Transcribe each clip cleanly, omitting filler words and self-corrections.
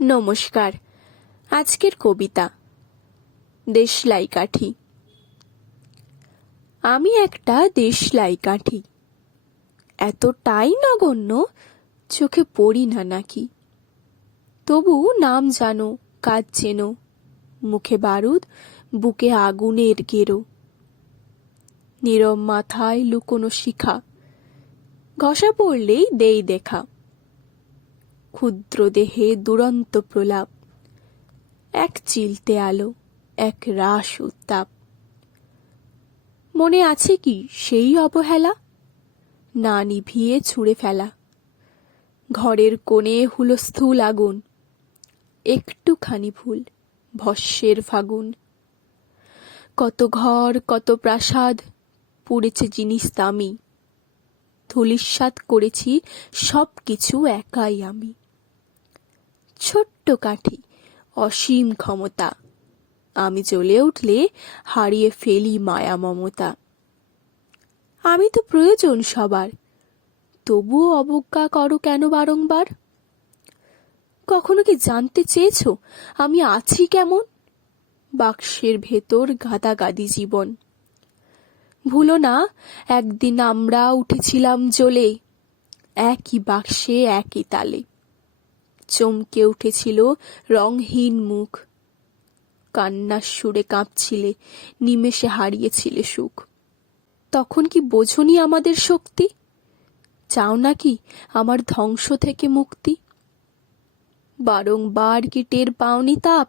নমস্কার। আজকের কবিতা দেশলাই কাঠি। আমি একটা দেশলাই কাঠি, এতটাই নগণ্য চোখে পড়ি না নাকি। তবু নাম জানো, কাজ চেনো, মুখে বারুদ, বুকে আগুনের গেরো। নীরব মাথায় লুকোনো শিখা, ঘষা পড়লেই দেই দেখা। ক্ষুদ্র দেহে দুরন্ত প্রলাপ, এক চিলতে আলো, এক রাস উত্তাপ। মনে আছে কি সেই অবহেলা, না নিভিয়ে ছুঁড়ে ফেলা। ঘরের কোণে হুলস্থুল আগুন, একটুখানি ভুল, ভস্মের ফাগুন। কত ঘর কত প্রাসাদ, পুড়েছে জিনিস দামি। ধূলিসাৎ করেছি সব কিছু একাই আমি। ছোট্ট কাঠি, অসীম ক্ষমতা, আমি জ্বলে উঠলে হারিয়ে ফেলি মায়া মমতা। আমি তো প্রয়োজন সবার, তবুও অবজ্ঞা করো কেন বারংবার। কখনো কি জানতে চেয়েছো আমি আছি কেমন? বাক্সের ভেতর গাদাগাদি জীবন। ভুলো না, একদিন আমরা উঠেছিলাম জ্বলে, একই বাক্সে একই তালে। চমকে উঠেছিল রংহীন মুখ, কান্নার সুরে কাঁপছিলে, নিমেষে হারিয়েছিলে সুখ। তখন কি বোঝনি আমাদের শক্তি? চাও নাকি আমার ধ্বংস থেকে মুক্তি? বারংবার কি টের পাওনি তাপ?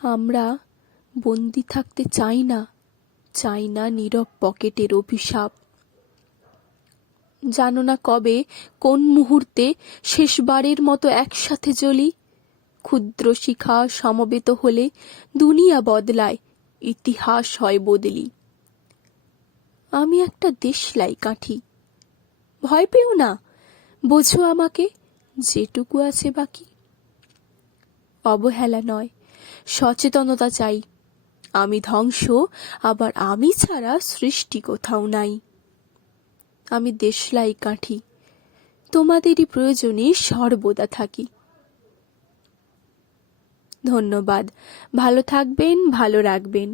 আমরা বন্দি থাকতে চাই না, চাই না নীরব পকেটের অভিশাপ। জানো না কবে, কোন মুহূর্তে শেষবারের মতো একসাথে জ্বলি। ক্ষুদ্র শিখা সমবেত হলে দুনিয়া বদলায়, ইতিহাস হয় বদলি। আমি একটা দেশলাই কাঠি, ভয় পেও না, বোঝো আমাকে, যেটুকু আছে বাকি। অবহেলা নয়, সচেতনতা চাই। আমি ধ্বংস, আবার আমি ছাড়া সৃষ্টি কোথাও নাই। আমি দেশলাই কাঠি, তোমাদেরই প্রয়োজনে সর্বদা থাকি। ধন্যবাদ। ভালো থাকবেন, ভালো রাখবেন।